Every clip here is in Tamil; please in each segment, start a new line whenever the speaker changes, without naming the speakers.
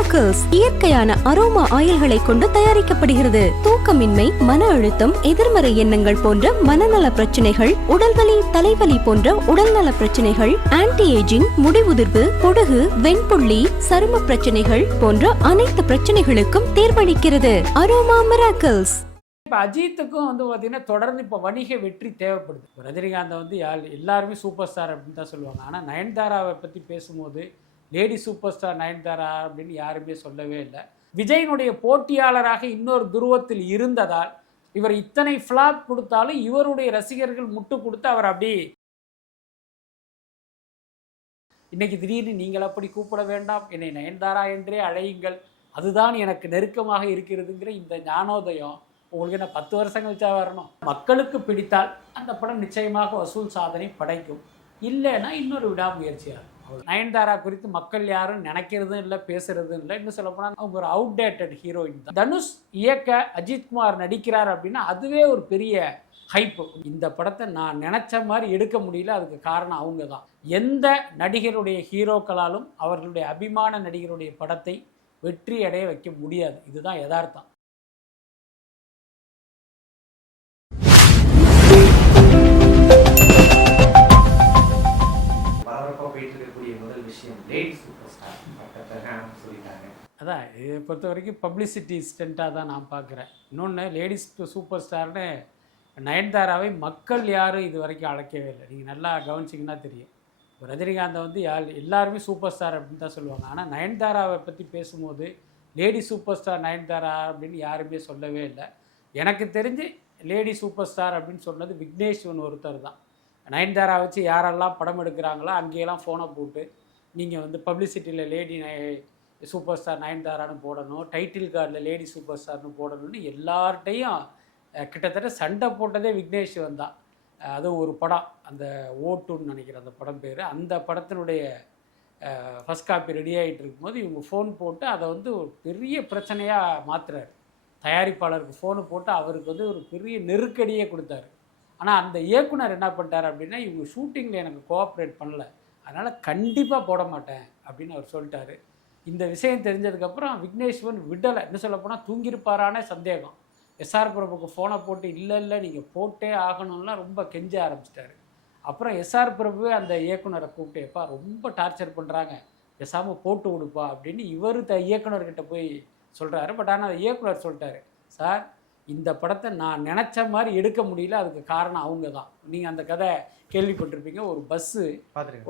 மிராக்கிள்ஸ் இயற்கையான அரோமா ஆயில்களை கொண்டு தயாரிக்கப்படுகிறது. தூக்கமின்மை மன அழுத்தம் எதிர்மறை எண்ணங்கள் போன்ற மனநல பிரச்சனைகள் உடல்வலி தலைவலி போன்ற உடல்நல பிரச்சனைகள் ஆன்டி ஏஜிங் முடிவுதிர்வு பொடுகு வெண்புள்ளி சரும பிரச்சனைகள் போன்ற அனைத்து பிரச்சனைகளுக்கும் தீர்வளிக்கிறது. அரோமா மிராக்கிள்ஸ்
இப்போ அஜித்துக்கும் வந்து பார்த்தீங்கன்னா தொடர்ந்து இப்போ வணிக வெற்றி தேவைப்படுது. ரஜினிகாந்த் ரஜினிகாந்தை வந்து எல்லாருமே சூப்பர் ஸ்டார் அப்படின்னு தான் சொல்லுவாங்க. ஆனால் நயன்தாராவை பற்றி பேசும்போது லேடி சூப்பர் ஸ்டார் நயன்தாரா அப்படின்னு யாருமே சொல்லவே இல்லை. விஜயனுடைய போட்டியாளராக இன்னொரு துருவத்தில் இருந்ததால் இவர் இத்தனை ஃப்ளாப் கொடுத்தாலும் இவருடைய ரசிகர்கள் முட்டு கொடுத்து அவர் அப்படி இன்னைக்கு திடீர்னு நீங்கள் அப்படி கூப்பிட வேண்டாம். என்னை நயன்தாரா என்றே அழையுங்கள். அதுதான் எனக்கு நெருக்கமாக இருக்கிறதுங்கிற இந்த ஞானோதயம். உங்களுக்கு என்ன பத்து வருஷம் கழிச்சா வரணும் மக்களுக்கு பிடித்தால் அந்த படம் நிச்சயமாக வசூல் சாதனை படைக்கும். இல்லைன்னா இன்னொரு விடாமுயற்சியாகும். நயன்தாரா குறித்து மக்கள் யாரும் நினைக்கிறதும் இல்லை பேசுறதும் இல்லை. இன்னும் சொல்லப்போனால் அவங்க ஒரு அவுடேட்டட் ஹீரோயின் தான். தனுஷ் இயக்க அஜித்குமார் நடிக்கிறார் அப்படின்னா அதுவே ஒரு பெரிய ஹைப்பு இந்த படத்தை நான் நினச்ச மாதிரி எடுக்க முடியல. அதுக்கு காரணம் அவங்க தான். எந்த நடிகருடைய ஹீரோக்களாலும் அவர்களுடைய அபிமான நடிகருடைய படத்தை வெற்றி அடைய வைக்க முடியாது. இதுதான் யதார்த்தம்.
சொல்லிட்டாங்க.
அதான் இதை பொறுத்த வரைக்கும் பப்ளிசிட்டி ஸ்டெண்ட்டாக தான் நான் பார்க்குறேன். இன்னொன்று லேடிஸ் சூப்பர் ஸ்டார்னு நயன்தாராவை மக்கள் யாரும் இது வரைக்கும் அழைக்கவே இல்லை. நீங்கள் நல்லா கவனிச்சிங்கன்னா தெரியும். ரஜினிகாந்தை வந்து யார் எல்லாருமே சூப்பர் ஸ்டார் அப்படின்னு தான் சொல்லுவாங்க. ஆனால் நயன்தாராவை பற்றி பேசும்போது லேடி சூப்பர் ஸ்டார் நயன்தாரா அப்படின்னு யாருமே சொல்லவே இல்லை. எனக்கு தெரிஞ்சு லேடி சூப்பர் ஸ்டார் அப்படின்னு சொன்னது விக்னேஷ்வன் ஒருத்தர் தான். நயன்தாரா வச்சு யாரெல்லாம் படம் எடுக்கிறாங்களோ அங்கேயெல்லாம் ஃபோனை போட்டு நீங்கள் வந்து பப்ளிசிட்டியில் லேடி சூப்பர் ஸ்டார் நயன்தாரான்னு போடணும் டைட்டில் கார்டில் லேடி சூப்பர் ஸ்டார்னு போடணும்னு எல்லார்ட்டையும் கிட்டத்தட்ட சண்டை போட்டதே விக்னேஷ்வன் தான். அதுவும் ஒரு படம். அந்த ஓட்டுன்னு நினைக்கிறேன் அந்த படம் பேர். அந்த படத்தினுடைய ஃபஸ்ட் காப்பி ரெடி ஆகிட்டு இருக்கும்போது இவங்க ஃபோன் போட்டு அதை வந்து ஒரு பெரிய பிரச்சனையாக மாற்றுறாரு தயாரிப்பாளருக்கு ஃபோனு போட்டு அவருக்கு வந்து ஒரு பெரிய நெருக்கடியே கொடுத்தாரு. ஆனால் அந்த இயக்குனர் என்ன பண்ணிட்டார் அப்படின்னா இவங்க ஷூட்டிங்கில் எனக்கு கோஆப்ரேட் பண்ணல. அதனால் கண்டிப்பாக போட மாட்டேன் அப்படின்னு அவர் சொல்லிட்டாரு. இந்த விஷயம் தெரிஞ்சதுக்கப்புறம் விக்னேஸ்வரன் விடலை. என்ன சொல்ல போனால் தூங்கியிருப்பாரானே சந்தேகம். எஸ்ஆர் பிரபுக்கு ஃபோனை போட்டு இல்லை இல்லை நீங்கள் போட்டே ஆகணும்லாம் ரொம்ப கெஞ்ச ஆரம்பிச்சிட்டாரு. அப்புறம் எஸ்ஆர் பிரபுவே அந்த இயக்குனரை கூப்பிட்டேப்பா ரொம்ப டார்ச்சர் பண்ணுறாங்க பேசாமல் போட்டு கொடுப்பா அப்படின்னு இவர் த இயக்குனர்கிட்ட போய் சொல்கிறாரு பட் ஆனால் இயக்குனர் சொல்லிட்டாரு சார் இந்த படத்தை நான் நினச்ச மாதிரி எடுக்க முடியல. அதுக்கு காரணம் அவங்க தான் நீங்கள் அந்த கதை கேள்விப்பட்டிருப்பீங்க. ஒரு பஸ்ஸு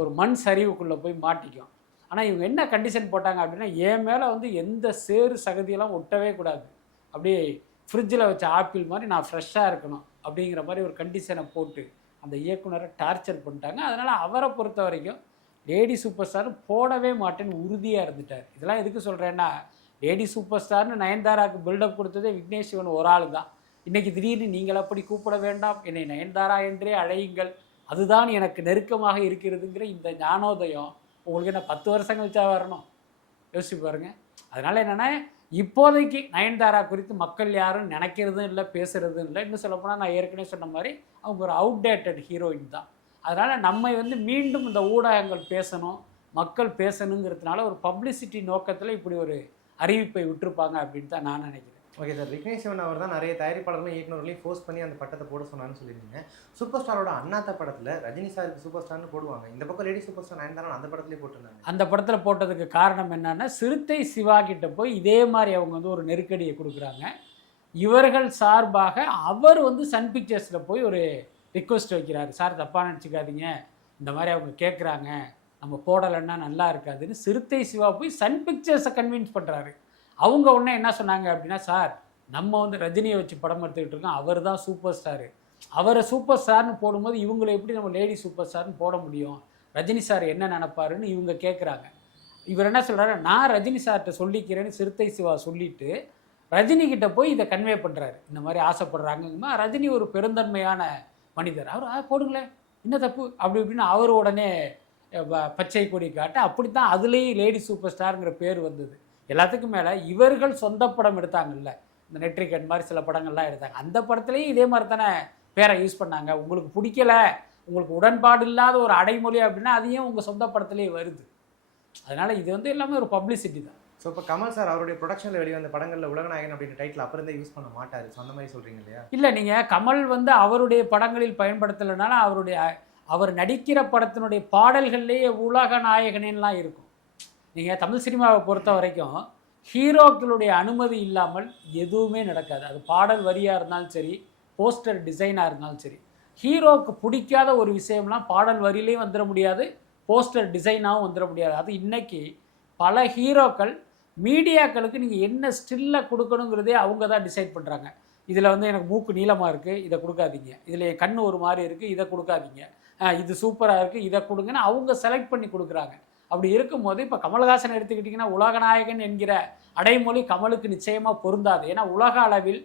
ஒரு மண் சரிவுக்குள்ளே போய் மாட்டிக்கும். ஆனால் இவங்க என்ன கண்டிஷன் போட்டாங்க அப்படின்னா என் மேலே வந்து எந்த சேறு சகதியெல்லாம் ஒட்டவே கூடாது. அப்படியே ஃப்ரிட்ஜில் வச்ச ஆப்பிள் மாதிரி நான் ஃப்ரெஷ்ஷாக இருக்கணும் அப்படிங்கிற மாதிரி ஒரு கண்டிஷனை போட்டு அந்த இயக்குனரை டார்ச்சர் பண்ணிட்டாங்க. அதனால் அவரை பொறுத்த வரைக்கும் லேடி சூப்பர் ஸ்டார் போடவே மாட்டேன்னு உறுதியாக இருந்துட்டார். இதெல்லாம் எதுக்கு சொல்கிறேன்னா லேடி சூப்பர் ஸ்டார்னு நயன்தாராக்கு பில்டப் கொடுத்ததே விக்னேஷ் சிவன் ஒரு ஆள் தான் இன்றைக்கி திடீர்னு நீங்கள் அப்படி கூப்பிட வேண்டாம். என்னை நயன்தாரா என்றே அழையுங்கள். அதுதான் எனக்கு நெருக்கமாக இருக்கிறதுங்கிற இந்த ஞானோதயம். உங்களுக்கு என்ன பத்து வருஷம் கழிச்சா வரணும்? யோசிச்சு பாருங்கள் அதனால் என்னென்னா இப்போதைக்கு நயன்தாரா குறித்து மக்கள் யாரும் நினைக்கிறதும் இல்லை பேசுகிறதும் இல்லை. இன்னும் சொல்லப்போனால் நான் ஏற்கனவே சொன்ன மாதிரி அவங்க ஒரு அவுடேட்டட் ஹீரோயின் தான். அதனால் நம்மை வந்து மீண்டும் இந்த ஊடகங்கள் பேசணும் மக்கள் பேசணுங்கிறதுனால ஒரு பப்ளிசிட்டி நோக்கத்தில் இப்படி ஒரு அறிவிப்பை விட்டிருப்பாங்க அப்படின்னு தான் நான் நினைக்கிறேன்.
ஓகே சார் விக்னேஷ் சிவன் அவர் தான் நிறைய தயாரிப்பாளர்களும் இயக்குநர்களையும் ஃபோர்ஸ் பண்ணி அந்த பட்டத்தை போட சொன்னான்னு சொல்லியிருந்தீங்க. சூப்பர் ஸ்டாரோட அண்ணாத்த படத்தில் ரஜினி சாருக்கு சூப்பர் ஸ்டார்னு போடுவாங்க. இந்த பக்கம் லேடி சூப்பர் ஸ்டார் நயன்தாரா அந்த படத்துலேயே போட்டிருந்தாங்க.
அந்த படத்தில் போட்டதுக்கு காரணம் என்னன்னா சிறுத்தை சிவா கிட்ட போய் இதே மாதிரி அவங்க வந்து ஒரு நெருக்கடியை கொடுக்குறாங்க. இவர்கள் சார்பாக அவர் வந்து சன் பிக்சர்ஸில் போய் ஒரு ரிக்வெஸ்ட் வைக்கிறாரு. சார் தப்பாக நினச்சிக்காதீங்க. இந்த மாதிரி அவங்க கேட்குறாங்க நம்ம போடலைன்னா நல்லா இருக்காதுன்னு சிறுத்தை சிவா போய் சன் பிக்சர்ஸை கன்வின்ஸ் பண்ணுறாரு அவங்க உடனே என்ன சொன்னாங்க அப்படின்னா சார் நம்ம வந்து ரஜினியை வச்சு படம் எடுத்துக்கிட்டு இருக்கோம். அவர் தான் சூப்பர் ஸ்டாரு அவரை சூப்பர் ஸ்டார்னு போடும்போது இவங்களை எப்படி நம்ம லேடி சூப்பர் ஸ்டார்னு போட முடியும்? ரஜினி சார் என்ன நினப்பாருன்னு இவங்க கேட்குறாங்க இவர் என்ன சொல்கிறாரு நான் ரஜினி சார்கிட்ட சொல்லிக்கிறேன்னு சிறுத்தை சிவா சொல்லிட்டு ரஜினிகிட்ட போய் இதை கன்வே பண்ணுறாரு இந்த மாதிரி ஆசைப்படுறாங்கம்மா. ரஜினி ஒரு பெருந்தன்மையான மனிதர். அவர் போடுங்களேன். என்ன தப்பு? அப்படி இப்படின்னு அவர் உடனே பச்சை கொடி காட்ட அப்படித்தான் அதுலேயும் லேடி சூப்பர் ஸ்டாருங்கிற பேர் வந்தது. எல்லாத்துக்கும் மேலே இவர்கள் சொந்த படம் எடுத்தாங்கல்ல. இந்த நெட்ரிகன் மாதிரி சில படங்கள்லாம் எடுத்தாங்க. அந்த படத்துலேயும் இதே மாதிரி தானே பேரை யூஸ் பண்ணாங்க. உங்களுக்கு பிடிக்கல உங்களுக்கு உடன்பாடு இல்லாத ஒரு அடைமொழி அப்படின்னா அதையும் உங்கள் சொந்த படத்துலேயே வருது. அதனால் இது வந்து எல்லாமே ஒரு பப்ளிசிட்டி தான்.
ஸோ இப்போ கமல் சார் அவருடைய ப்ரொடக்ஷனில் வெளிவந்த படங்களில் உலகநாயகன் அப்படின்ற டைட்டில் அப்புறம் இருந்தே யூஸ் பண்ண மாட்டார். ஸோ அந்த மாதிரி சொல்கிறீங்க இல்லையா?
இல்லை நீங்கள் கமல் வந்து அவருடைய படங்களில் பயன்படுத்தலைனால அவருடைய அவர் நடிக்கிற படத்தினுடைய பாடல்கள்லேயே உலக நாயகனேலாம் இருக்கும். நீங்கள் தமிழ் சினிமாவை பொறுத்த வரைக்கும் ஹீரோக்களுடைய அனுமதி இல்லாமல் எதுவுமே நடக்காது. அது பாடல் வரியாக இருந்தாலும் சரி போஸ்டர் டிசைனாக இருந்தாலும் சரி. ஹீரோக்கு பிடிக்காத ஒரு விஷயம்லாம் பாடல் வரியிலையும் வந்துட முடியாது போஸ்டர் டிசைனாகவும் வந்துட முடியாது. அது இன்னைக்கு பல ஹீரோக்கள் மீடியாக்களுக்கு நீங்கள் என்ன ஸ்டில்லை கொடுக்கணுங்கிறதே அவங்க தான் டிசைட் பண்ணுறாங்க இதில் வந்து எனக்கு மூக்கு நீளமாக இருக்குது இதை கொடுக்காதீங்க. இதில் என் கண் ஒரு மாதிரி இருக்குது இதை கொடுக்காதீங்க. இது சூப்பராக இருக்குது இதை கொடுங்கன்னு அவங்க செலக்ட் பண்ணி கொடுக்குறாங்க. அப்படி இருக்கும்போது இப்போ கமல்ஹாசன் எடுத்துக்கிட்டிங்கன்னா உலகநாயகன் என்கிற அடைமொழி கமலுக்கு நிச்சயமாக பொருந்தாது. ஏன்னா உலக அளவில்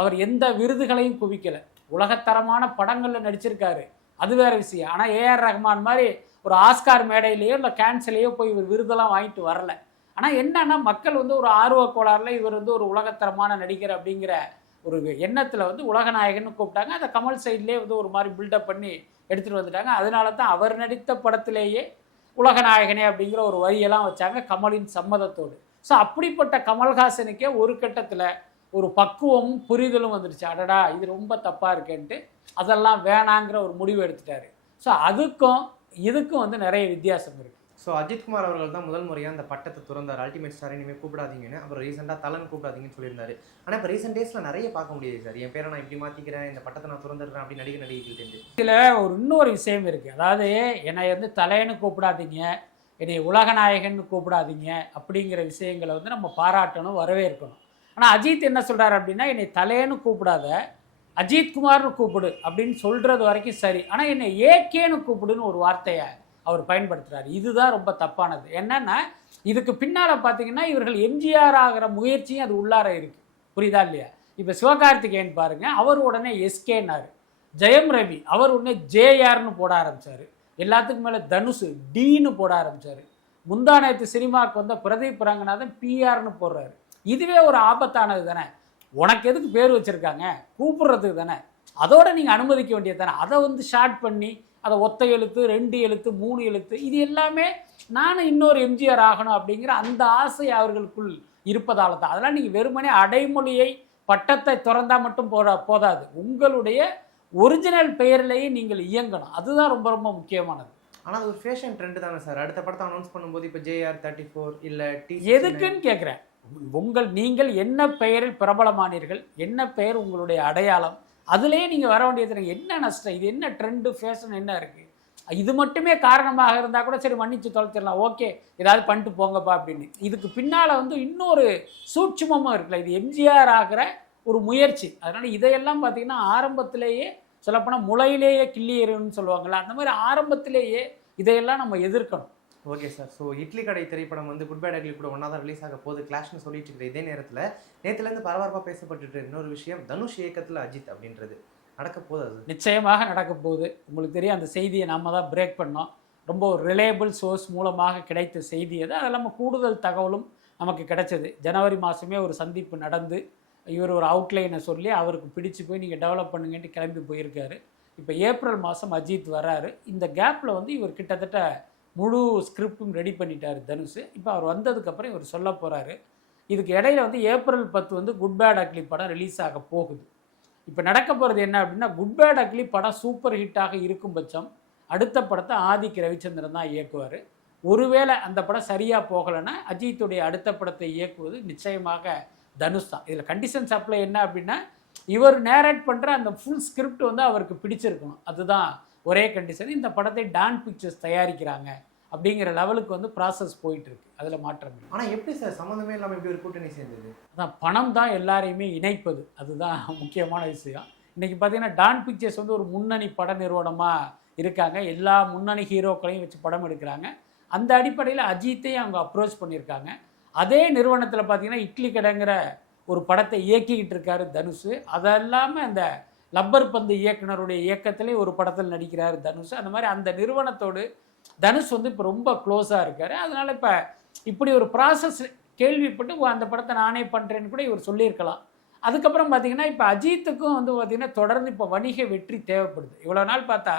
அவர் எந்த விருதுகளையும் குவிக்கலை. உலகத்தரமான படங்களில் நடிச்சிருக்காரு. அது வேற விஷயம். ஆனால் ஏஆர் ரஹ்மான் மாதிரி ஒரு ஆஸ்கார் மேடையிலேயோ இல்லை கேன்சலையோ போய் இவர் விருதெல்லாம் வாங்கிட்டு வரல. ஆனால் என்னன்னா மக்கள் வந்து ஒரு ஆர்வ கோளாறுல இவர் வந்து ஒரு உலகத்தரமான நடிகர் அப்படிங்கிற ஒரு எண்ணத்தில் வந்து உலகநாயகன்னு கூப்பிட்டாங்க. அதை கமல் சைட்லேயே வந்து ஒரு மாதிரி பில்டப் பண்ணி எடுத்துகிட்டு வந்துட்டாங்க. அதனால தான் அவர் நடித்த படத்திலேயே உலகநாயகனே அப்படிங்கிற ஒரு வரியெல்லாம் வச்சாங்க கமலின் சம்மதத்தோடு. ஸோ அப்படிப்பட்ட கமல்ஹாசனுக்கே ஒரு கட்டத்தில் ஒரு பக்குவமும் புரிதலும் வந்துடுச்சு அடடா இது ரொம்ப தப்பாக இருக்கேன்ட்டு அதெல்லாம் வேணாங்கிற ஒரு முடிவு எடுத்துட்டாரு. ஸோ அதுக்கும் இதுக்கும் வந்து நிறைய வித்தியாசம் இருக்குது
ஸோ அஜித்குமார் அவர்கள் தான் முதல் முறையாக அந்த பட்டத்தை துறந்தார். அல்டிமேட் ஸ்டார் இனிமேல் கூப்பிடாதீங்கன்னு. அப்புறம் ரீசெண்டாக தலன் கூப்பிடாதீங்கன்னு சொல்லியிருந்தாரு. ஆனால் இப்போ ரீசெண்ட் டேஸில் நிறைய பார்க்க முடியுது சார் என் பேரை நான் இப்படி மாற்றிக்கிறேன் இந்த பட்டத்தை நான் துறந்துடுறேன் அப்படின்னு நடிகை நடிகைகள்
இதில் ஒரு இன்னொரு விஷயம் இருக்குது அதாவது என்னை வந்து தலைன்னு கூப்பிடாதீங்க என்னை உலகநாயகன்னு கூப்பிடாதீங்க அப்படிங்கிற விஷயங்களை வந்து நம்ம பாராட்டணும் வரவேற்கணும். ஆனால் அஜித் என்ன சொல்கிறார் அப்படின்னா என்னை தலைன்னு கூப்பிடாத அஜித்குமார்னு கூப்பிடு அப்படின்னு சொல்கிறது வரைக்கும் சரி. ஆனால் என்னை ஏகேன்னு கூப்பிடுன்னு ஒரு வார்த்தையை அவர் பயன்படுத்துகிறார் இதுதான் ரொம்ப தப்பானது. என்னென்னா இதுக்கு பின்னால் பார்த்தீங்கன்னா இவர்கள் எம்ஜிஆர் ஆகிற முயற்சியும் அது உள்ளார இருக்குது புரியுதா இல்லையா? இப்போ சிவகார்த்திகேயன் பாருங்கள் அவர் உடனே எஸ்கேனார். ஜெயம் ரவி அவர் உடனே ஜேஆர்னு போட ஆரம்பிச்சாரு. எல்லாத்துக்கும் மேலே தனுஷு டீன்னு போட ஆரம்பிச்சாரு. முந்தானத்து சினிமாவுக்கு வந்த பிரதீப் ரங்கநாதன் பிஆர்னு போடுறாரு. இதுவே ஒரு ஆபத்தானது தானே? உனக்கு எதுக்கு பேர் வச்சுருக்காங்க? கூப்பிடுறதுக்கு தானே? அதோட நீங்கள் அனுமதிக்க வேண்டியது தானே? அதை வந்து ஷார்ட் பண்ணி அதை ஒத்த எழுத்து ரெண்டு எழுத்து மூணு எழுத்து இது எல்லாமே நானும் இன்னொரு எம்ஜிஆர் ஆகணும் அப்படிங்கிற அந்த ஆசை அவர்களுக்குள் இருப்பதால தான். அதெல்லாம் நீங்கள் வெறுமனே அடைமொழியை பட்டத்தை திறந்தா மட்டும் போதா போதாது. உங்களுடைய ஒரிஜினல் பெயரிலேயே நீங்கள் இயங்கணும். அதுதான் ரொம்ப ரொம்ப முக்கியமானது.
ஆனால் அது ஒரு ஃபேஷன் ட்ரெண்ட் தானே சார். அடுத்த படத்தை அனௌன்ஸ் பண்ணும்போது இப்போ ஜேஆர் தேர்ட்டி ஃபோர் இல்லை டி
எதுக்குன்னு கேட்குறேன் உங்கள் நீங்கள் என்ன பெயரில் பிரபலமானீர்கள்? என்ன பெயர் உங்களுடைய அடையாளம்? அதுலேயே நீங்கள் வர வேண்டியது என்ன நஷ்டம்? இது என்ன ட்ரெண்டு ஃபேஷன் என்ன இருக்குது இது மட்டுமே காரணமாக இருந்தால் கூட சரி மன்னிச்சு தொலைச்சிடலாம். ஓகே ஏதாவது பண்ணிட்டு போங்கப்பா அப்படின்னு. இதுக்கு பின்னால் வந்து இன்னொரு சூட்சுமமாக இருக்குல்ல. இது எம்ஜிஆர் ஆகிற ஒரு முயற்சி. அதனால் இதையெல்லாம் பார்த்தீங்கன்னா ஆரம்பத்திலேயே சொல்லப்போனால் முளையிலேயே கிள்ளியருன்னு சொல்லுவாங்கள்ல அந்த மாதிரி ஆரம்பத்திலேயே இதையெல்லாம் நம்ம எதிர்க்கணும்.
Okay sir. So Idli Kadai திரைப்படம் வந்து குட் பேட் அக்லி கூட ஒன்றா தான் ரிலீஸ் ஆக போகுது. கிளாஷ்னு சொல்லிட்டு இருக்கிற இதே நேரத்தில் நேற்றுலேருந்து பரபரப்பாக பேசப்பட்டு இன்னொரு விஷயம் தனுஷ் இயக்கத்தில் அஜித் அப்படின்றது. நடக்க போகுது அது
நிச்சயமாக நடக்க போகுது. உங்களுக்கு தெரியும் அந்த செய்தியை நம்ம தான் பிரேக் பண்ணோம். ரொம்ப ஒரு ரிலேபிள் சோர்ஸ் மூலமாக கிடைத்த செய்தி அது. அது இல்லாமல் கூடுதல் தகவலும் நமக்கு கிடைச்சது. ஜனவரி மாதமே ஒரு சந்திப்பு நடந்து இவர் ஒரு அவுட்லைனை சொல்லி அவருக்கு பிடிச்சு போய் நீங்கள் டெவலப் பண்ணுங்கன்ட்டு கிளம்பி போயிருக்காரு. இப்போ ஏப்ரல் மாதம் அஜித் வராரு இந்த கேப்பில் வந்து இவர் கிட்டத்தட்ட முழு ஸ்கிரிப்டும் ரெடி பண்ணிட்டார் தனுஷ் இப்போ அவர் வந்ததுக்கப்புறம் இவர் சொல்ல போகிறாரு இதுக்கு இடையில வந்து ஏப்ரல் பத்து வந்து குட் பேட் அக்லி படம் ரிலீஸ் ஆக போகுது. இப்போ நடக்க போகிறது என்ன அப்படின்னா குட் பேட் அக்லி படம் சூப்பர் ஹிட்டாக இருக்கும் பட்சம் அடுத்த படத்தை ஆதிக் ரவிச்சந்திரன் தான் இயக்குவார். ஒருவேளை அந்த படம் சரியாக போகலைன்னா அஜித்துடைய அடுத்த படத்தை இயக்குவது நிச்சயமாக தனுஷ் தான். இதில் கண்டிஷன்ஸ் அப்ளை என்ன அப்படின்னா இவர் நேரேட் பண்ணுற அந்த ஃபுல் ஸ்கிரிப்ட் வந்து அவருக்கு பிடிச்சிருக்கணும். அதுதான் ஒரே கண்டிஷன் இந்த படத்தை டான் பிக்சர்ஸ் தயாரிக்கிறாங்க. அப்படிங்கிற லெவலுக்கு வந்து ப்ராசஸ் போயிட்டு இருக்கு அதில் மாற்றம்
ஆனால் எப்படி சார்? சம்மந்தமே இல்லாமல் இப்படி ஒரு கூட்டணி சேர்ந்தது?
அதான் பணம் தான் எல்லாரையுமே இணைப்பது. அதுதான் முக்கியமான விஷயம். இன்றைக்கி பார்த்தீங்கன்னா டான் பிக்சர்ஸ் வந்து ஒரு முன்னணி பட நிறுவனமாக இருக்காங்க. எல்லா முன்னணி ஹீரோக்களையும் வச்சு படம் எடுக்கிறாங்க. அந்த அடிப்படையில் அஜித்தையும் அவங்க அப்ரோச் பண்ணியிருக்காங்க. அதே நிறுவனத்தில் பார்த்தீங்கன்னா இட்லி கடைங்கிற ஒரு படத்தை இயக்கிக்கிட்டு இருக்காரு தனுஷ். அதெல்லாமல் அந்த லப்பர் பந்து இயக்குனருடைய இயக்கத்திலே ஒரு படத்தில் நடிக்கிறார் தனுஷ். அந்த மாதிரி அந்த நிறுவனத்தோடு தனுஷ் வந்து இப்போ ரொம்ப க்ளோஸாக இருக்கார். அதனால் இப்போ இப்படி ஒரு ப்ராசஸ் கேள்விப்பட்டு "ஓ, அந்த படத்தை நானே பண்ணுறேன்னு கூட இவர் சொல்லியிருக்கலாம். அதுக்கப்புறம் பார்த்தீங்கன்னா இப்போ அஜித்துக்கும் வந்து பார்த்தீங்கன்னா தொடர்ந்து இப்போ வணிக வெற்றி தேவைப்படுது. இவ்வளோ நாள் பார்த்தா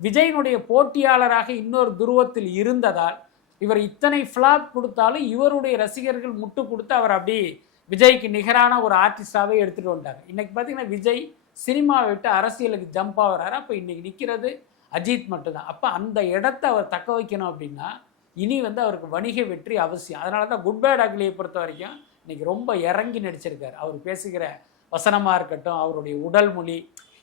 விஜயினுடைய போட்டியாளராக இன்னொரு துருவத்தில் இருந்ததால் இவர் இத்தனை ஃப்ளாப் கொடுத்தாலும் இவருடைய ரசிகர்கள் முட்டு கொடுத்து அவர் அப்படி விஜய்க்கு நிகரான ஒரு ஆர்டிஸ்டாகவே எடுத்துகிட்டு வந்தாங்க இன்றைக்கி பார்த்தீங்கன்னா விஜய் சினிமாவை விட்டு அரசியலுக்கு ஜம்ப் ஆகிறாரு. அப்போ இன்றைக்கி நிற்கிறது அஜித் மட்டும்தான். அப்போ அந்த இடத்த அவர் தக்க வைக்கணும் அப்படின்னா இனி வந்து அவருக்கு வணிக வெற்றி அவசியம். அதனால தான் குட் பேட் அக்லியை பொறுத்த வரைக்கும் இன்றைக்கி ரொம்ப இறங்கி நடிச்சிருக்காரு. அவர் பேசுகிற வசனமாக இருக்கட்டும் அவருடைய உடல் மொழி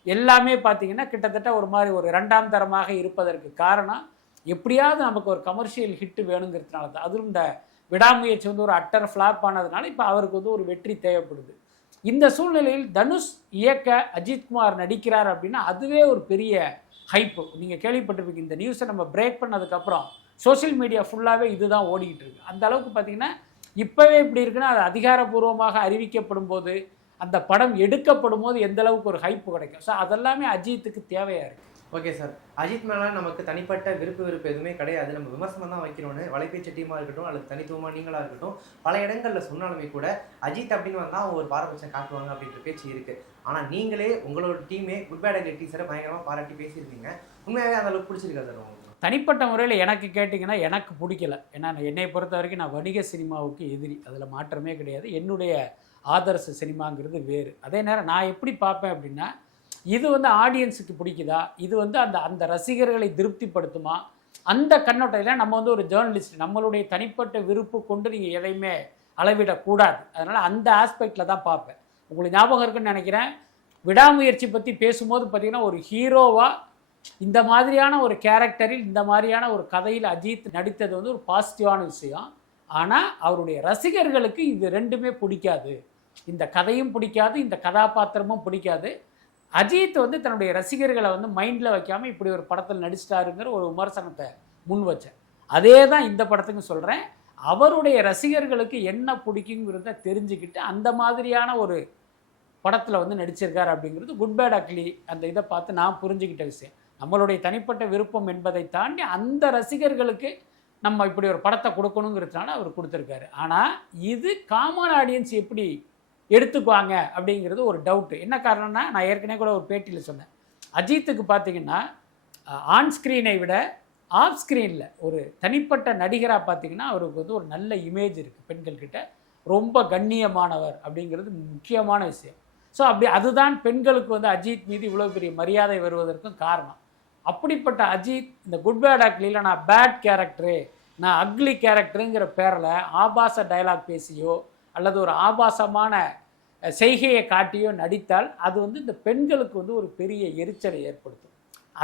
எல்லாமே பார்த்தீங்கன்னா கிட்டத்தட்ட ஒரு மாதிரி ஒரு இரண்டாம் தரமாக இருப்பதற்கு காரணம் எப்படியாவது நமக்கு ஒரு கமர்ஷியல் ஹிட்டு வேணுங்கிறதுனால தான் அதுவும் இந்த விடாமுயற்சி வந்து ஒரு அட்டர் ஃப்ளாப் ஆனதுனால இப்போ அவருக்கு வந்து ஒரு வெற்றி தேவைப்படுது. இந்த சூழ்நிலையில் தனுஷ் இயக்க அஜித்குமார் நடிக்கிறார் அப்படின்னா அதுவே ஒரு பெரிய ஹைப்பு நீங்கள் கேள்விப்பட்டிருப்பீங்க இந்த நியூஸை நம்ம பிரேக் பண்ணதுக்கப்புறம் சோஷியல் மீடியா ஃபுல்லாகவே இதுதான் ஓடிக்கிட்டு இருக்கு. அந்த அளவுக்கு பார்த்தீங்கன்னா இப்போவே இப்படி இருக்குன்னா அது அதிகாரப்பூர்வமாக அறிவிக்கப்படும் போது அந்த படம் எடுக்கப்படும் போது எந்த அளவுக்கு ஒரு ஹைப்பு கிடைக்கும். ஸோ அதெல்லாமே அஜித்துக்கு தேவையாக இருக்குது
ஓகே சார். அஜித் மேலே நமக்கு தனிப்பட்ட விருப்பு விருப்பு எதுவுமே கிடையாது. நம்ம விமர்சனம் தான் வைக்கணும்னு. வலைபேச்சு டீமாக இருக்கட்டும் அல்லது தனித்துவமாக நீங்களாக இருக்கட்டும் பல இடங்களில் சொன்னாலுமே கூட அஜித் அப்படின்னு வந்தால் அவங்க ஒரு பாரபட்சம் காட்டுவாங்க அப்படின்ற பேச்சு இருக்குது ஆனால் நீங்களே உங்களோட டீமே குட் பேட் அக்லி டீச்சரை பயங்கரமாக பாராட்டி பேசியிருக்கீங்க. உண்மையாகவே அந்த அளவுக்கு பிடிச்சிருக்கா சார் உங்களுக்கு?
தனிப்பட்ட முறையில் எனக்கு கேட்டிங்கன்னா எனக்கு பிடிக்கல. ஏன்னா என்னை பொறுத்த வரைக்கும் நான் வணிக சினிமாவுக்கு எதிரி. அதில் மாற்றமே கிடையாது. என்னுடைய ஆதர்ச சினிமாங்கிறது வேறு. அதே நேரம் நான் எப்படி பார்ப்பேன் அப்படின்னா இது வந்து ஆடியன்ஸுக்கு பிடிக்குதா? இது வந்து அந்த அந்த ரசிகர்களை திருப்திப்படுத்துமா? அந்த கண்ணோட்டையில் நம்ம வந்து ஒரு ஜேர்னலிஸ்ட் நம்மளுடைய தனிப்பட்ட விருப்பு கொண்டு நீங்கள் எதையுமே அளவிடக்கூடாது. அதனால் அந்த ஆஸ்பெக்டில் தான் பார்ப்பேன். உங்களுக்கு ஞாபகம் இருக்குன்னு நினைக்கிறேன். விடாமுயற்சி பற்றி பேசும்போது பார்த்திங்கன்னா ஒரு ஹீரோவாக இந்த மாதிரியான ஒரு கேரக்டரில் இந்த மாதிரியான ஒரு கதையில் அஜித் நடித்தது வந்து ஒரு பாசிட்டிவான விஷயம். ஆனால் அவருடைய ரசிகர்களுக்கு இது ரெண்டுமே பிடிக்காது. இந்த கதையும் பிடிக்காது இந்த கதாபாத்திரமும் பிடிக்காது. அஜித் வந்து தன்னுடைய ரசிகர்களை வந்து மைண்டில் வைக்காமல் இப்படி ஒரு படத்தில் நடிச்சிட்டாருங்கிற ஒரு விமர்சனத்தை முன் வச்சேன். அதே தான் இந்த படத்துக்கும் சொல்கிறேன் அவருடைய ரசிகர்களுக்கு என்ன பிடிக்குங்கிறத தெரிஞ்சுக்கிட்டு அந்த மாதிரியான ஒரு படத்தில் வந்து நடிச்சிருக்காரு அப்படிங்கிறது குட் பேட் அக்லி அந்த இதை பார்த்து நான் புரிஞ்சுக்கிட்ட விஷயம். நம்மளுடைய தனிப்பட்ட விருப்பம் என்பதை தாண்டி அந்த ரசிகர்களுக்கு நம்ம இப்படி ஒரு படத்தை கொடுக்கணுங்கிறதுனால அவர் கொடுத்துருக்காரு. ஆனால் இது காமன் ஆடியன்ஸ் எப்படி எடுத்துக்குவாங்க அப்படிங்கிறது ஒரு டவுட்டு என்ன காரணம்னா நான் ஏற்கனவே கூட ஒரு பேட்டியில் சொன்னேன். அஜித்துக்கு பார்த்தீங்கன்னா ஆன் ஸ்க்ரீனை விட ஆஃப் ஸ்க்ரீனில் ஒரு தனிப்பட்ட நடிகராக பார்த்தீங்கன்னா அவருக்கு வந்து ஒரு நல்ல இமேஜ் இருக்குது பெண்கள்கிட்ட ரொம்ப கண்ணியமானவர் அப்படிங்கிறது முக்கியமான விஷயம். ஸோ அப்படி அதுதான் பெண்களுக்கு வந்து அஜித் மீது இவ்வளோ பெரிய மரியாதை வருவதற்கும் காரணம். அப்படிப்பட்ட அஜித் இந்த குட் பேட் ஆக்லியில் நான் பேட் கேரக்டரு நான் அக்லி கேரக்டருங்கிற பேரில் ஆபாச டயலாக் பேசியோ அல்லது ஒரு ஆபாசமான செய்கையை காட்டியோ நடித்தால் அது வந்து இந்த பெண்களுக்கு வந்து ஒரு பெரிய எரிச்சலை ஏற்படுத்தும்.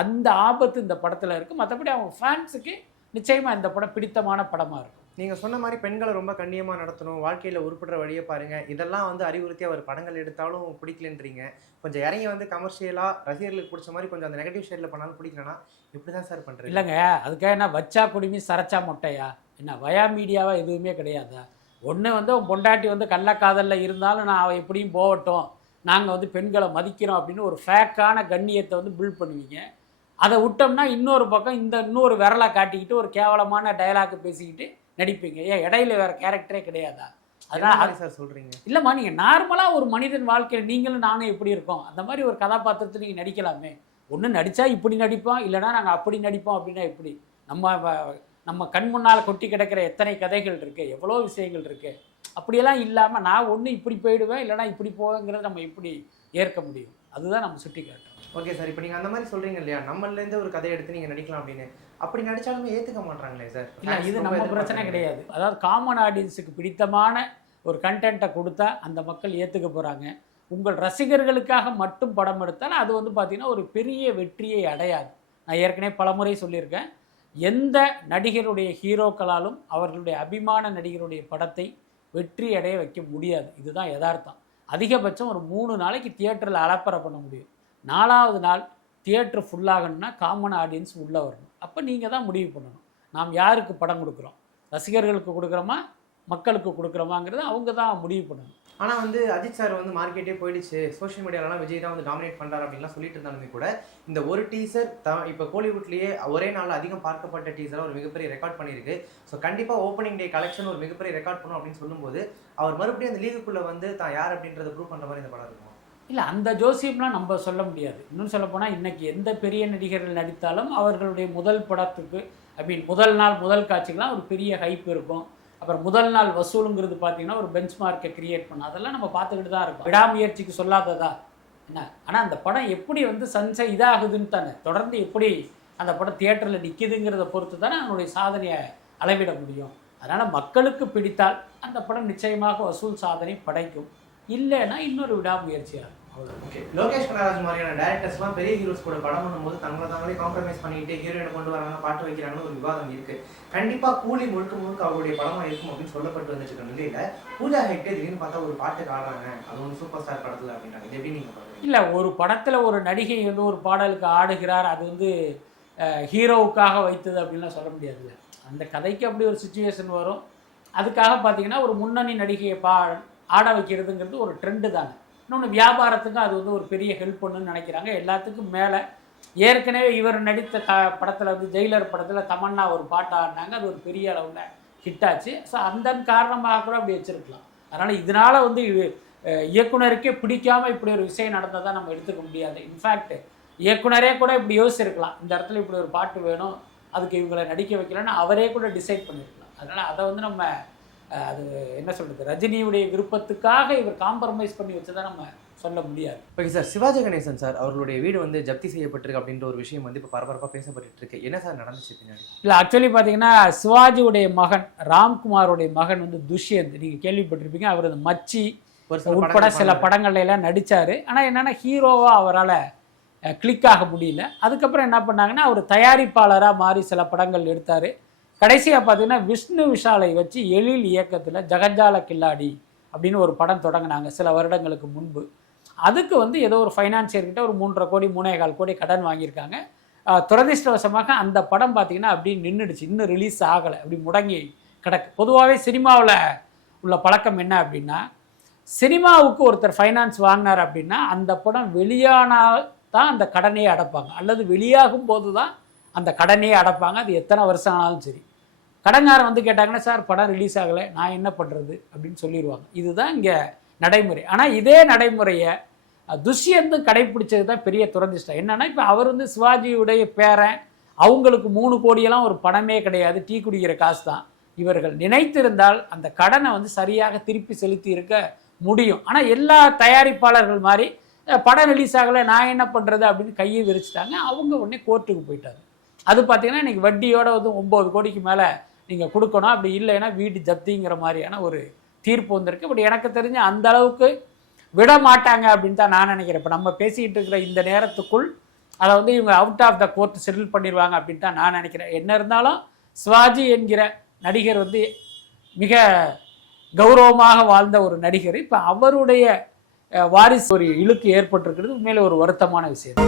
அந்த ஆபத்து இந்த படத்தில் இருக்குது மற்றபடி அவங்க ஃபேன்ஸுக்கு நிச்சயமாக இந்த படம் பிடித்தமான படமாக இருக்கும்.
நீங்கள் சொன்ன மாதிரி பெண்களை ரொம்ப கண்ணியமாக நடத்தணும் வாழ்க்கையில் உருப்படுற வழியை பாருங்கள் இதெல்லாம் வந்து அறிவுறுத்தி அவர் படங்கள் எடுத்தாலும் பிடிக்கலன்றீங்க. கொஞ்சம் இறங்கி வந்து கமர்ஷியலாக ரசிகர்களுக்கு பிடிச்ச மாதிரி கொஞ்சம் அந்த நெகட்டிவ் ஷேடில் பண்ணாலும் பிடிக்கலனா எப்படி தான் சார் பண்ணுறீங்க
இல்லைங்க. அதுக்காக என்ன வச்சா குடுமி சரைச்சா மொட்டையா? என்ன வயா மீடியாவா எதுவுமே கிடையாதா? ஒன்று வந்து உன் பொண்டாட்டி வந்து கள்ளக்காதலில் இருந்தாலும் நான் அவள் எப்படியும் போகட்டும். நாங்கள் வந்து பெண்களை மதிக்கிறோம் அப்படின்னு ஒரு ஃபேக்கான கண்ணியத்தை வந்து பில்ட் பண்ணுவீங்க. அதை விட்டோம்னா இன்னொரு பக்கம் இந்த இன்னொரு விரலை காட்டிக்கிட்டு ஒரு கேவலமான டயலாக் பேசிக்கிட்டு நடிப்பீங்க. ஏன் இடையில வேற கேரக்டரே கிடையாதா? அதனால்
சார் சொல்கிறீங்க
இல்லைம்மா நீங்கள் நார்மலாக ஒரு மனிதன் வாழ்க்கையில் நீங்களும் நானும் எப்படி இருக்கோம்? அந்த மாதிரி ஒரு கதாபாத்திரத்தை நீங்கள் நடிக்கலாமே. ஒன்று நடித்தா இப்படி நடிப்போம் இல்லைன்னா நாங்கள் அப்படி நடிப்போம் அப்படின்னா எப்படி? நம்ம நம்ம கண் முன்னால் கொட்டி கிடக்கிற எத்தனை கதைகள் இருக்குது எவ்வளோ விஷயங்கள் இருக்குது அப்படியெல்லாம் இல்லாமல் நான் ஒன்று இப்படி போயிடுவேன் இல்லைன்னா இப்படி போவேங்கிறத நம்ம எப்படி ஏற்க முடியும்? அதுதான் நம்ம சுட்டி காட்டுறோம்.
ஓகே சார் இப்போ நீங்கள் அந்த மாதிரி சொல்கிறீங்க இல்லையா? நம்மளேருந்து ஒரு கதையை எடுத்து நீங்கள் நடிக்கலாம் அப்படின்னு. அப்படி நடிச்சாலுமே ஏற்றுக்க மாட்டாங்களே சார்?
இல்லை இது நம்ம பிரச்சனை. கிடையாது. அதாவது காமன் ஆடியன்ஸுக்கு பிடித்தமான ஒரு கண்டென்ட்டை கொடுத்தா அந்த மக்கள் ஏற்றுக்க போகிறாங்க உங்கள் ரசிகர்களுக்காக மட்டும் படம் எடுத்தால் அது வந்து பார்த்திங்கன்னா ஒரு பெரிய வெற்றியை அடையாது. நான் ஏற்கனவே பலமுறை சொல்லியிருக்கேன். எந்த நடிகருடைய ஹீரோக்களாலும் அவர்களுடைய அபிமான நடிகருடைய படத்தை வெற்றி அடைய வைக்க முடியாது. இதுதான் யதார்த்தம். அதிகபட்சம் ஒரு மூணு நாளைக்கு தியேட்டரில் அலப்பறை பண்ண முடியும். நாலாவது நாள் தியேட்டர் ஃபுல்லாகணும்னா காமன் ஆடியன்ஸ் உள்ளே வரணும். அப்போ நீங்கள் தான் முடிவு பண்ணணும். நாம் யாருக்கு படம் கொடுக்குறோம்? ரசிகர்களுக்கு கொடுக்குறோமா? மக்களுக்கு கொடுக்குறோமாங்கிறத அவங்க தான் முடிவு பண்ணணும்.
ஆனால் வந்து அஜித் சார் வந்து மார்க்கெட்டே போயிடுச்சு. சோஷியல் மீடியாலலாம் விஜய் தான் வந்து டாமினேட் பண்ணுறாரு அப்படின்லாம் சொல்லிட்டு இருந்தாலுமே கூட இந்த ஒரு டீசர் த இப்போ கோலிவுட்லேயே ஒரே நாள் அதிகம் பார்க்கப்பட்ட டீசராக ஒரு மிகப்பெரிய ரெக்கார்ட் பண்ணியிருக்கு. ஸோ கண்டிப்பாக ஓப்பனிங் டே கலெக்ஷன் ஒரு மிகப்பெரிய ரெக்கார்ட் பண்ணும் அப்படின்னு சொல்லும்போது அவர் மறுபடியும் அந்த லீகுக்குள்ளே வந்து தான் யார் அப்படின்றத ப்ரூவ் பண்ணுற மாதிரி இந்த படம் இருக்கும்?
இல்லை அந்த ஜோசியம்லாம் நம்ம சொல்ல முடியாது. இன்னும் சொல்லப்போனால் இன்றைக்கி எந்த பெரிய நடிகர்கள் நடித்தாலும் அவர்களுடைய முதல் படத்துக்கு ஐ மீன் முதல் நாள் முதல் காட்சிக்கெலாம் ஒரு பெரிய ஹைப் இருக்கும். அப்புறம் முதல் நாள் வசூலுங்கிறது பார்த்தீங்கன்னா ஒரு பெஞ்ச் மார்க்கை கிரியேட் பண்ண. அதெல்லாம் நம்ம பார்த்துக்கிட்டு தான் இருக்கோம். விடாமுயற்சிக்கு சொல்லாததா? என்ன? ஆனால் அந்த படம் எப்படி வந்து சன்சை இதாகுதுன்னு தானே தொடர்ந்து எப்படி அந்த படம் தியேட்டரில் நிற்கிதுங்கிறத பொறுத்து தானே அதனுடைய சாதனையை அளவிட முடியும். அதனால் மக்களுக்கு பிடித்தால் அந்த படம் நிச்சயமாக வசூல் சாதனை படைக்கும். இல்லைன்னா இன்னொரு விடாமுயற்சியாக இருக்கும்.
ஓகே லோகேஷ் கனராஜ் மாதிரியான டேரக்டர்ஸ்லாம் பெரிய ஹீரோஸ் கூட படம் பண்ணும்போது தங்களை தாங்களே காம்ப்ரமைஸ் பண்ணிட்டு ஹீரோயினை கொண்டு வராங்க பாட்டு வைக்கிறாங்கன்னு ஒரு விவாதம் இருக்கு. கண்டிப்பா கூலி முழுக்க முழுக்க அவருடைய படமா இருக்கும் அப்படின்னு சொல்லப்பட்டு வந்துட்டு இருக்க நிலையில பூஜா ஹெக்டே திடீர்னு பார்த்தா ஒரு பாட்டுக்கு ஆடுறாங்க அது ஒரு சூப்பர் ஸ்டார் படத்துல அப்படின்றாங்க. இது எப்படி நீங்க
இல்லை ஒரு படத்தில் ஒரு நடிகை வந்து ஒரு பாடலுக்கு ஆடுகிறார் அது வந்து ஹீரோவுக்காக வைத்தது அப்படின்லாம் சொல்ல முடியாதுல்ல. அந்த கதைக்கு அப்படி ஒரு சுச்சுவேஷன் வரும். அதுக்காக பார்த்தீங்கன்னா ஒரு முன்னணி நடிகையை பா ஆட வைக்கிறதுங்கிறது ஒரு ட்ரெண்டு தானே. இன்னொன்று வியாபாரத்துக்கும் அது வந்து ஒரு பெரிய ஹெல்ப் பண்ணுன்னு நினைக்கிறாங்க. எல்லாத்துக்கும் மேலே ஏற்கனவே இவர் நடித்த க படத்தில் வந்து ஜெயிலர் படத்தில் தமன்னா ஒரு பாட்டு ஆடினாங்க. அது ஒரு பெரிய அளவில் ஹிட் ஆச்சு. ஸோ அந்த காரணமாக கூட அப்படி வச்சுருக்கலாம். அதனால் இதனால் வந்து இயக்குனருக்கே பிடிக்காமல் இப்படி ஒரு விஷயம் நடந்ததாக நம்ம எடுத்துக்க முடியாது. இன்ஃபேக்ட் இயக்குனரே கூட இப்படி யோசிச்சிருக்கலாம். இந்த இடத்துல இப்படி ஒரு பாட்டு வேணும். அதுக்கு இவங்களை நடிக்க வைக்கலன்னு அவரே கூட டிசைட் பண்ணியிருக்கலாம் அதனால் அதை வந்து நம்ம அது என்ன சொல்கிறது ரஜினியுடைய விருப்பத்துக்காக இவர் காம்ப்ரமைஸ் பண்ணி வச்சதை நம்ம சொல்ல முடியாது.
Okay sir Sivaji Ganesan sir அவர்களுடைய வீடு வந்து ஜப்தி செய்யப்பட்டிருக்கு அப்படின்ற ஒரு விஷயம் வந்து இப்போ பரபரப்பாக பேசப்பட்டு இருக்கு என்ன சார் நடந்துச்சு பின்னாடி?
இல்லை ஆக்சுவலி பார்த்தீங்கன்னா சிவாஜியுடைய மகன் ராம்குமாருடைய மகன் வந்து துஷ்யந்த். நீங்கள் கேள்விப்பட்டிருப்பீங்க அவர் அந்த மச்சி. உட்பட சில. படங்கள்ல எல்லாம் நடித்தார் ஆனால் என்னென்னா ஹீரோவாக அவரால் கிளிக் ஆக முடியல. அதுக்கப்புறம் என்ன பண்ணாங்கன்னா அவர் தயாரிப்பாளராக மாறி சில படங்கள் எடுத்தார். கடைசியாக பார்த்தீங்கன்னா விஷ்ணு விஷாலை வச்சு எழில் இயக்கத்தில் ஜெகஜால கில்லாடி அப்படின்னு ஒரு படம் தொடங்கினாங்க சில வருடங்களுக்கு முன்பு. அதுக்கு வந்து ஏதோ ஒரு ஃபைனான்சியர்கிட்ட ஒரு மூன்றரை கோடி மூணே கால் கோடி கடன் வாங்கியிருக்காங்க. துரதிருஷ்டவசமாக துரதிர்ஷ்டவசமாக அந்த படம் பார்த்தீங்கன்னா அப்படி நின்றுடுச்சு இன்னும் ரிலீஸ் ஆகலை. அப்படி முடங்கி கிடக்கு. பொதுவாகவே சினிமாவில் உள்ள பழக்கம் என்ன அப்படின்னா சினிமாவுக்கு ஒருத்தர் ஃபைனான்ஸ் வாங்கினார் அப்படின்னா அந்த படம் வெளியானால் தான் அந்த கடனையே அடைப்பாங்க. அல்லது வெளியாகும் போது தான் அந்த கடனையே அடைப்பாங்க. அது எத்தனை வருஷம் ஆனாலும் சரி. கடங்காரன் வந்து கேட்டாங்கன்னா சார் படம் ரிலீஸ் ஆகலை. நான் என்ன பண்ணுறது அப்படின்னு சொல்லிடுவாங்க இதுதான் இங்கே நடைமுறை. ஆனால் இதே நடைமுறையை துஷ்யந்தும் துஷ்யந்து கடைப்பிடிச்சது தான் பெரிய துரதிஷ்டம் என்னன்னா இப்போ அவர் வந்து சிவாஜியுடைய பேரன். அவங்களுக்கு மூணு கோடியெல்லாம் ஒரு பணமே கிடையாது. டீ குடிக்கிற காசு தான். இவர்கள் நினைத்திருந்தால் அந்த கடனை வந்து சரியாக திருப்பி செலுத்தி இருக்க முடியும். ஆனால் எல்லா தயாரிப்பாளர்கள் மாதிரி படம் ரிலீஸ் ஆகலை. நான் என்ன பண்ணுறது அப்படின்னு கையை விரிச்சிட்டாங்க. அவங்க உடனே கோர்ட்டுக்கு போயிட்டாங்க. அது பார்த்தீங்கன்னா இன்றைக்கி வட்டியோட வந்து ஒம்பது கோடிக்கு மேலே நீங்கள் கொடுக்கணும். அப்படி இல்லைன்னா வீடு ஜப்திங்கிற மாதிரியான ஒரு தீர்ப்பு வந்திருக்கு. பட் எனக்கு தெரிஞ்ச அந்த அளவுக்கு விட மாட்டாங்க அப்படின்னு தான் நான் நினைக்கிறேன். இப்போ நம்ம பேசிக்கிட்டு இருக்கிற இந்த நேரத்துக்குள் அதை வந்து இவங்க out of the court settle பண்ணிடுவாங்க அப்படின்னு தான் நான் நினைக்கிறேன். என்ன இருந்தாலும் சிவாஜி என்கிற நடிகர் வந்து மிக கௌரவமாக வாழ்ந்த ஒரு நடிகர். இப்போ அவருடைய வாரிசு ஒரு இழுக்கு ஏற்பட்டிருக்கிறது. உண்மையிலே ஒரு வருத்தமான விஷயம்.